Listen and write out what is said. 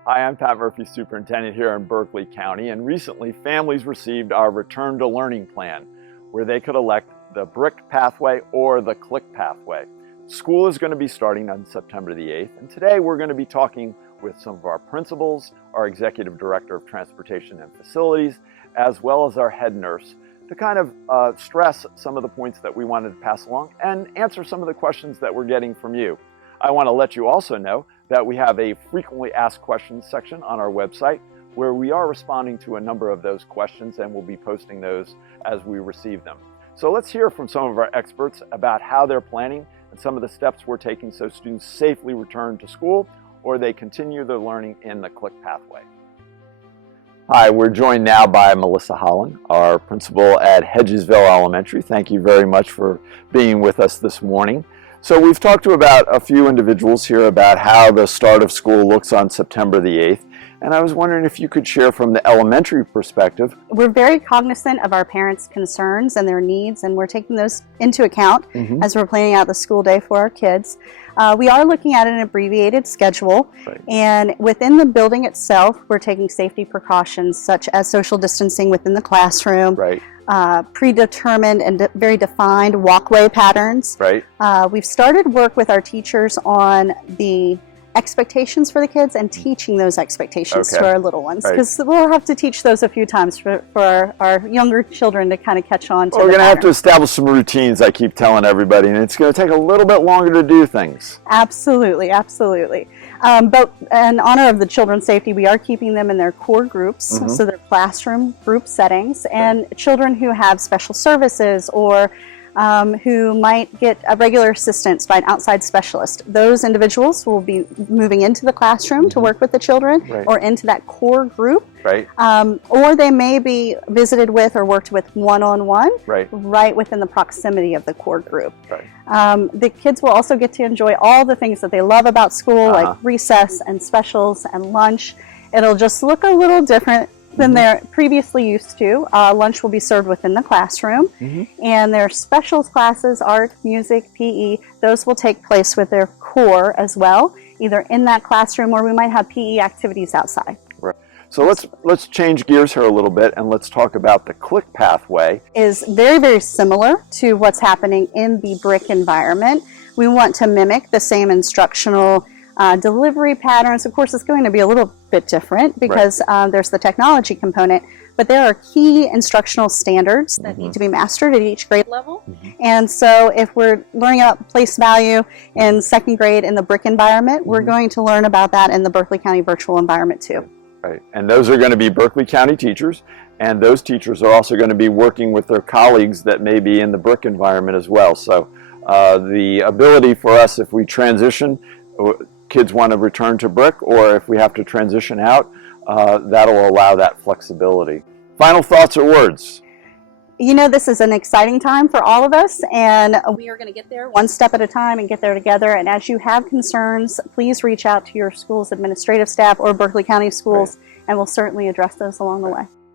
Hi, I'm Pat Murphy, Superintendent here in Berkeley County, and recently families received our Return to Learning Plan, where they could elect the BRIC pathway or the CLIC pathway. School is going to be starting on September the 8th, and today we're going to be talking with some of our principals, our Executive Director of Transportation and Facilities, as well as our head nurse, to kind of stress some of the points that we wanted to pass along and answer some of the questions that we're getting from you. I want to let you also know that we have a frequently asked questions section on our website where we are responding to a number of those questions, and we'll be posting those as we receive them. So let's hear from some of our experts about how they're planning and some of the steps we're taking so students safely return to school or they continue their learning in the CLIC pathway. Hi, we're joined now by Melissa Holland, our principal at Hedgesville Elementary. Thank you very much for being with us this morning. So we've talked to about a few individuals here about how the start of school looks on September the 8th, and I was wondering if you could share from the elementary perspective. We're very cognizant of our parents' concerns and their needs, and we're taking those into account as we're planning out the school day for our kids. We are looking at an abbreviated schedule, and within the building itself, we're taking safety precautions such as social distancing within the classroom, predetermined and very defined walkway patterns. We've started work with our teachers on the expectations for the kids and teaching those expectations to our little ones, because we'll have to teach those a few times for our younger children to kind of catch on to. We're going to have to establish some routines, I keep telling everybody, and it's going to take a little bit longer to do things. Absolutely, absolutely. But in honor of the children's safety, we are keeping them in their core groups, so they're classroom group settings, and children who have special services or who might get a regular assistance by an outside specialist. Those individuals will be moving into the classroom to work with the children or into that core group. Or they may be visited with or worked with one-on-one right within the proximity of the core group. The kids will also get to enjoy all the things that they love about school, like recess and specials and lunch. It'll just look a little different than they're previously used to. Lunch will be served within the classroom, and their specials classes, art, music, PE, those will take place with their core as well, either in that classroom or we might have PE activities outside. So let's change gears here a little bit and let's talk about the CLIC pathway. Is very, very similar to what's happening in the BRIC environment. We want to mimic the same instructional delivery patterns. Of course, it's going to be a little bit different because there's the technology component, but there are key instructional standards that need to be mastered at each grade level. And so if we're learning about place value in second grade in the BRIC environment, we're going to learn about that in the Berkeley County virtual environment too. And those are going to be Berkeley County teachers, and those teachers are also going to be working with their colleagues that may be in the BRIC environment as well. So the ability for us, if we transition, kids want to return to BRIC, or if we have to transition out, that'll allow that flexibility. Final thoughts or words? You know, this is an exciting time for all of us, and we are going to get there one step at a time and get there together. And as you have concerns, please reach out to your school's administrative staff or Berkeley County Schools, and we'll certainly address those along the way.